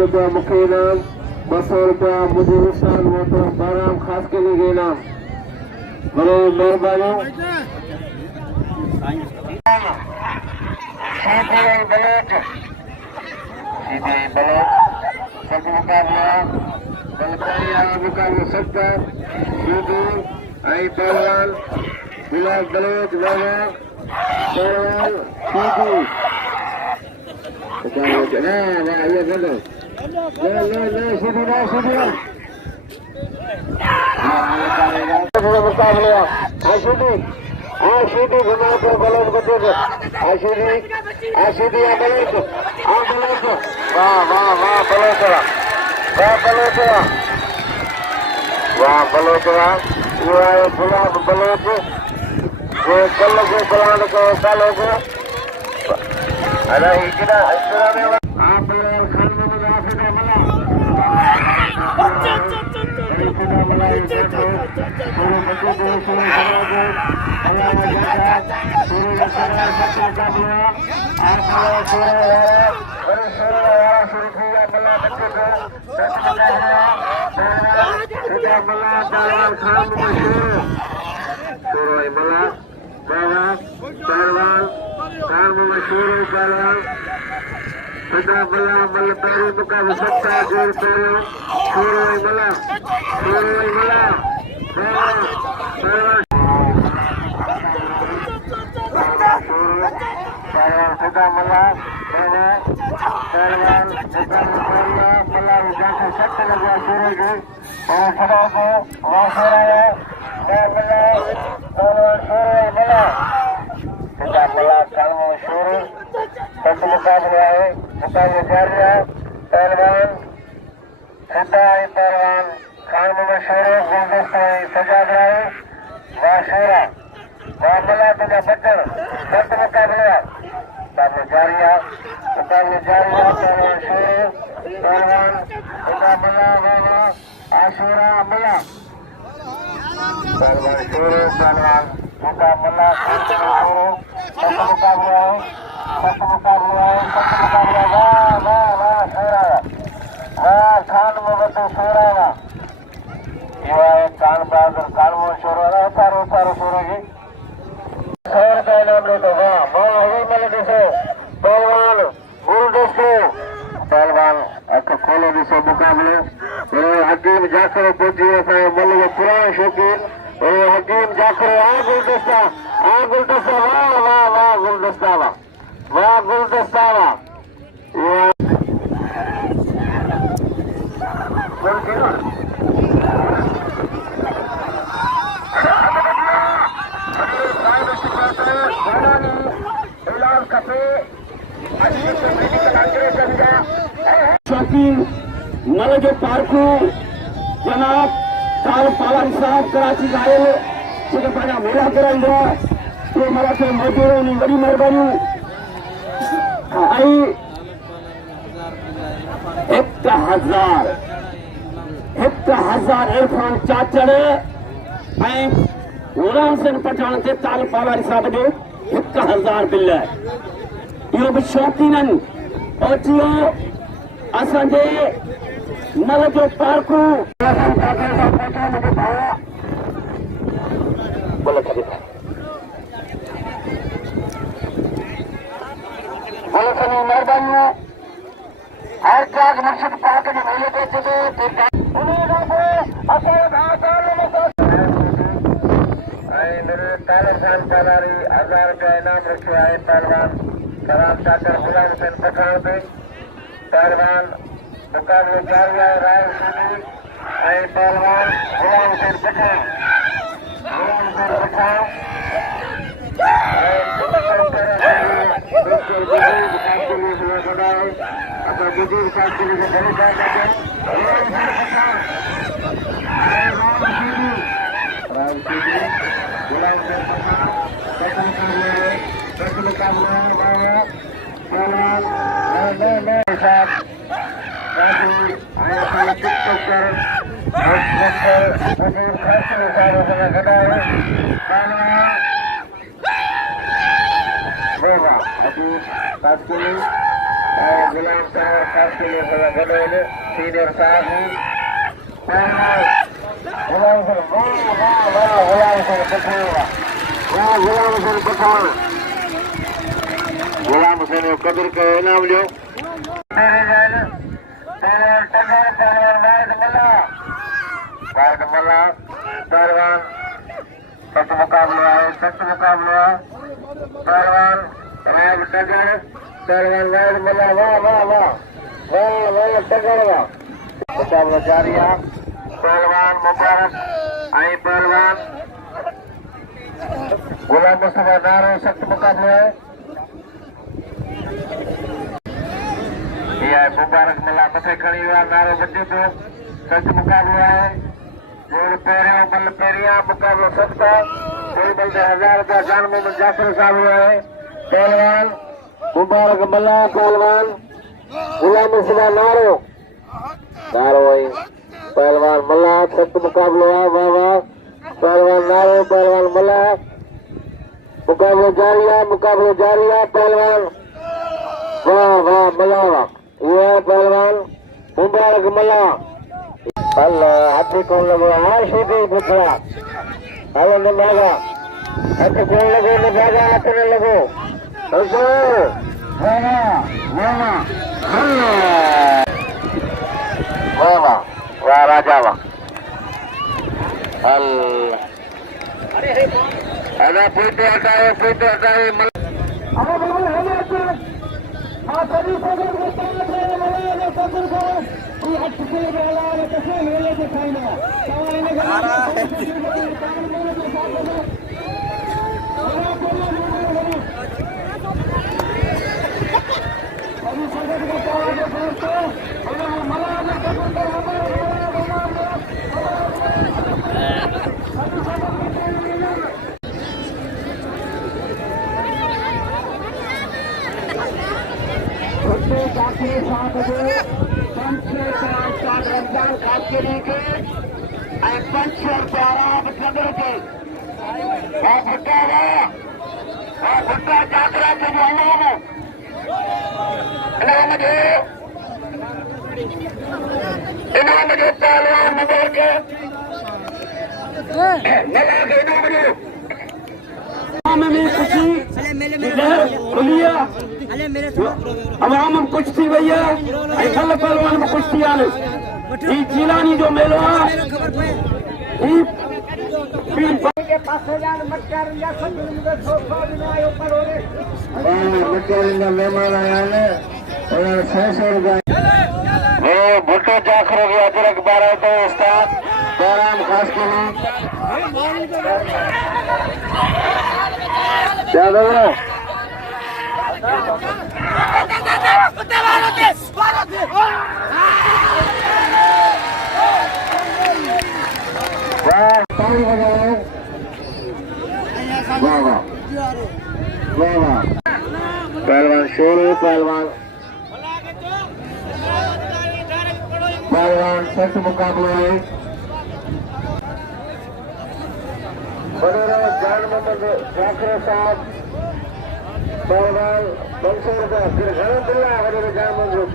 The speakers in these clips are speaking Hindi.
रुपया मुख्य इनाम, 200 रुपया मुझे शान मोहतरम बाराम खास के लिए इनाम। बड़े मेहरबानी। सीधे बलोच सब मुकाबला मुकाबला सकता सीधे आई पहलवान बिलास बलोच बाबा पहलवान सीधे ये बंदो ले सीधी मुकाबला आशीदी घुमा को बलोच को दे आशीदी बलोच वाह वाह वाह बलोचरा ये है गुलाम बलोच ये कल के बलान को सालों को अरे इतना इतना में आप खान में मुदाफिदा मला पूरे बच्चे को शुरू करोगे अल्लाह ने जाता पूरे रसना सच्चा का बुआ आप पूरे बड़े शुरू किया मला बच्चे को सच्चा मला पहलवान खान मशहूर शुरू मला बाबा पहलवान खान मशहूर पहलवान सदा मला मल पैरों मुकाबला सच्चा जोर पैरों शुरू मला पहलवान सदा मला पहलवान मला जाके सच लगा शुरू की और सदा को वासरा मला सदा मला काम शुरू सच मुकाबला है मुकाबला जारी है पहलवान सदा पहलवान खान मशहूर गुलदस्ता सजा है वाशूरा वामला तुझा बच्चन सच मुकाबला जारी है पहलवान शुरू पहलवान मुकाबला वाला आशूरा मला पहलवान शुरू पहलवान मुकाबला शुरू सच मुकाबला वाह शूरा वाह खान मोहम्मद शूरा ये कान बहादुर कान शूरा उतारो शूरा की 100 रुपया इनाम लेते वाह वाह वही मतलब जैसे पहलवान गुलदस्ते पहलवान अखो खोलो दिसो मुकाबले हकीम जाकर पहुंची है मतलब पुराने शौकीन हकीम जाकर गुलदस्ता वाह वाह वाह गुलदस्ता वाह गुलदस्ता शौकीन मल जो पार्कू जनाब ताल पालन साहब कराची आयल जेके पंहिंजा मेला कराईंदा ये मला खे मजदूरनि वॾी महिरबानी आई 1000 इरफान चाचड़ ऐं गुलाम सिंह पठान ते ताल पावारी साहब जो 1000 बिल इहो बि शौक़ीननि पहुची वियो असांजे मल जो पार्कू महिरबानी हर जाग मस्जिद पाक में मेले पे चले पहलवान 1000 रुपया इनाम रखियो है पहलवान कराम चाकर गुलाम हुसैन पठान पे पहलवान मुकाबले जारी है राय सीधी पहलवान गुलाम हुसैन पठान गुलाम साहब खास के लिए गडोले सीनियर साहब गुलाम सर गुलाम सर पठावा गुलाम सर पठावा गुलाम हुसैन कदर का इनाम लियो मला पहलवान सख्त मुकाबला है पहलवान राज टगर पहलवान राज मला वाह वाह वाह वाह वाह टगर वाह मुकाबला जारी है पहलवान मुबारक आई पहलवान गुलाम मुस्तफा नारो सख्त मुकाबला है यह मुबारक मला मथे खड़ी हुआ नारो बच्चे तो सख्त मुकाबला है जोड़ पैरों बल पेरिया मुकाबला सख्त है कोई बल्दे 1000 रुपया जान मोहम्मद जाफर साहब हुआ है पहलवान मुबारक मला पहलवान गुलाम मुस्तफा नारो है पहलवान मला सख्त मुकाबला है वाह वाह पहलवान नारो पहलवान मला मुकाबला जारी है पहलवान वाह वाह मला हुआ पहलवान मुबारक मला अल्लाह हाथी कौन लगो हाँ शीदी पुछला हेलो न भागा हाथी कौन लगो न भागा हाथ न लगो वाह वाह राजा वाह अल्लाह पूते हटाए रमजान खास के लिए पंच भुट्टा जात्रा के इनाम जो पहलवान नगर के मेला के इनाम जो अवाम कुश्ती भैया खल पहलवान में कुश्ती आले जिलानी जो मेलो मेहमान आया भुट्टो जाखरो के अदरक 12 तो उस्ताद बहराम खास के लिए क्या दो पहलवान शोर पहलवान सख्त मुकाबला है बने जान मोहम्मद जाफर साहब पहलवान 500 रुपया फिर घर दिल्ला बने जान मोहम्मद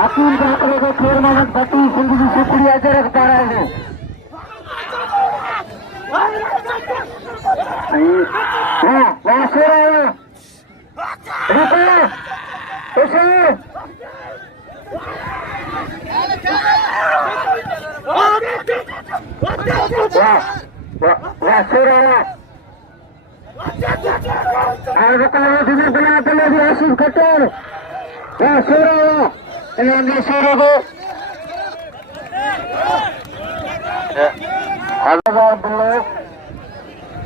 हकीम जाकरे को खेल मोहम्मद भट्टी सिंधी की शुक्रिया जरक पा रहे हैं वहाँ से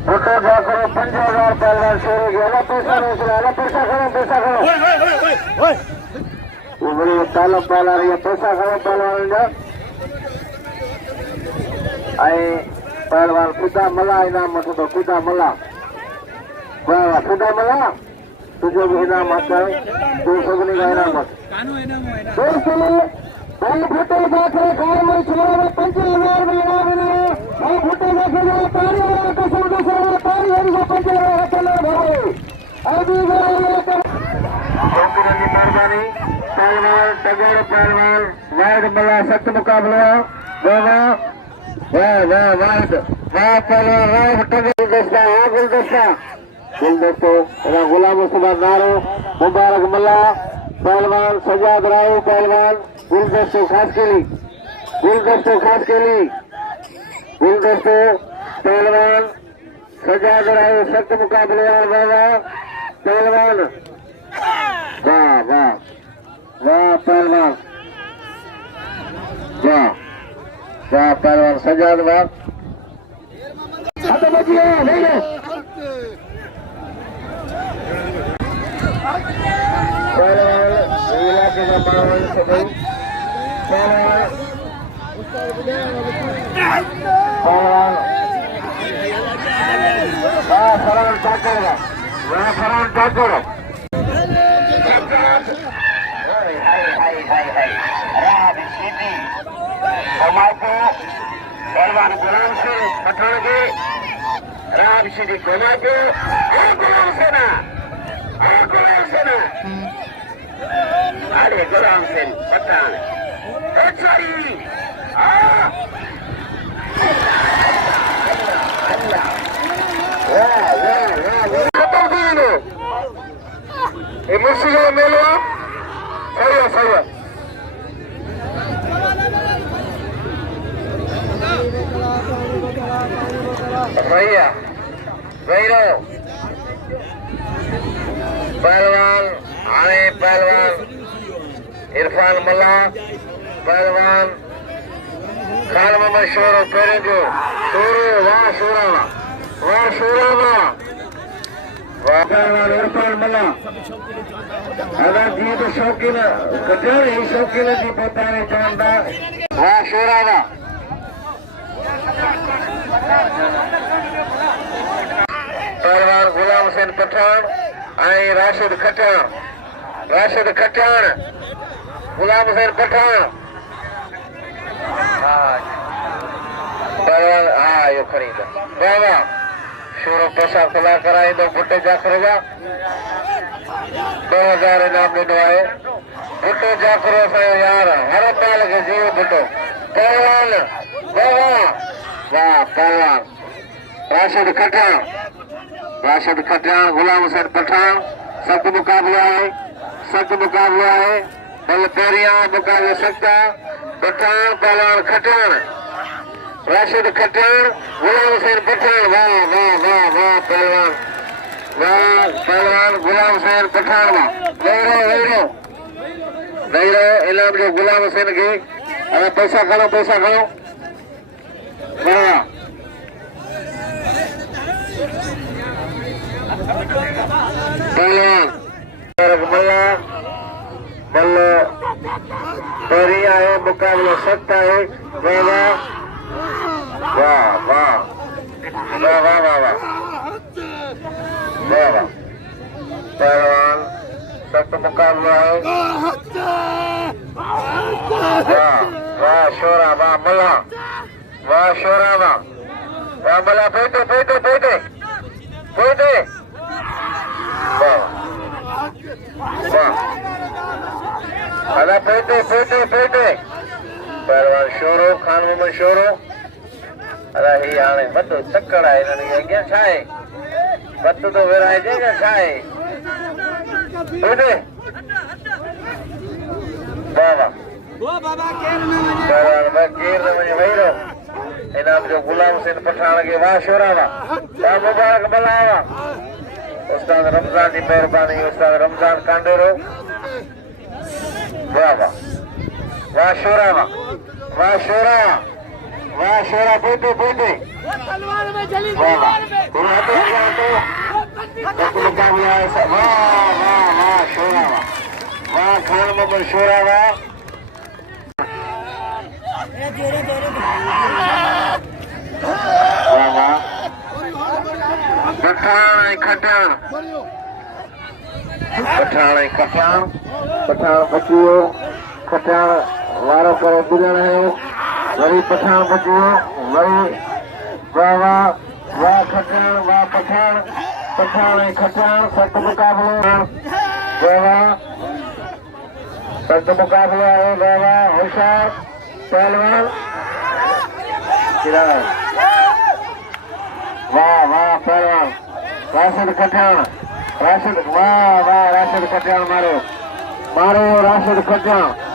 भुट्टो जाकर 5000 पहलवान शेर गया पैसा खड़ो वो बड़ी तालब पहला रही है पैसा खड़ो पहलवान आई पहलवान खुदा मला इनाम मत तो खुदा मला वाह खुदा मला तुझे भी इनाम आता है 200 का इनाम मत 200 भाई भुट्टे जाकर खान में छोड़ा 50,000 में इनाम मिले भाई भुट्टे जाकर तारी वाला कसम से तारी है जो 50,000 चला भाई अभी मेहरबानी पहलवान तगड़ पहलवान वाद मला सख्त मुकाबला वाह वाह वाह वाद वाह पहलवान वाह तगड़ गुलदस्ता गुलदस्ता गुलाम उस्मान नारो मुबारक मला पहलवान सजाद राव पहलवान गुलदस्ते खास के लिए पहलवान सजाद राव सख्त मुकाबले बाबा पहलवान वाह वाह वाह पहलवान वाह वाह पहलवान सजाद वाह इलाके का पहलवान सभी पहलवान फरहान ठाकुर पहलवान गुलाम सिंह पठान के राम श्री घुमाते गुलाम सेना अरे गुलाम सिंह पठान मेला सही भैया भैरव पहलवान आने पहलवान इरफान मला पहलवान खान मोहम्मद शोरो पेरे जो शोरो वाह शोरावा वाह पहलवान इरफान मला अगर जी तो शौकीन कटर ही शौकीन जी पोताने जानदार वाह शोरावा पहलवान गुलाम हुसैन पठान आई राशिद खटियाण गुलाम हुसैन पठान पहलवान हाँ यो खरीद बाबा शोरो पैसा खुला कराई दो भुट्टे जाकरेगा 2000 इनाम ॾिनो आहे भुट्टो जाकरो असांजो यार हर पाल खे जीव भुट्टो पहलवान बाबा वाह पहलवान राशिद खटियाण गुलाम हुसैन पठान सख्त मुकाबला है बल पेरिया मुकाबले सकता पठान पहलवान खटियाण राशिद खटियाण गुलाम हुसैन पठान वाह पहलवान गुलाम हुसैन पठान वाह नहीं रहो इनाम जो गुलाम हुसैन के अरे पैसा खड़ो वाह पहलवान मल्ल पेरिया है मुकाबला सकता है वाह पहलवान सख्त मुकाबला है वाह शोरा वाह मल्ला पेटे वाह पेटे पहलवान शोरो खान मोहम्मद शोरो अरे ही हाणे मत चक्कर आहे इन्हनि खे अॻियां छा आहे मत तो विराइजे या छा आहे पेटे पहलवान बकीर न वञे वेही रहो इनाम जो गुलाम हुसैन पठान के वाह शोरा वाह मुबारक मल्हा उस्ताद रमजान की मेहरबानी उस्ताद रमजान कांडेरो वाह शोरा पेटे मुकाबला है वाह शोरा वाह खान मोहम्मद शोरा वाह पठान बचियो खटियाण वारो करे बिलण है वरी पठान बचियो वरी वाह वाह वाह खटाण वाह पठान पठान ऐं खटाण सत मुकाबलो वाह वाह सत मुकाबलो आहे वाह वाह हुसैन पहलवान किरान वाह वाह पहलवान राशिद खटाण राशिद वाह वाह राशिद खटाण मारो मारो राशिद खटाण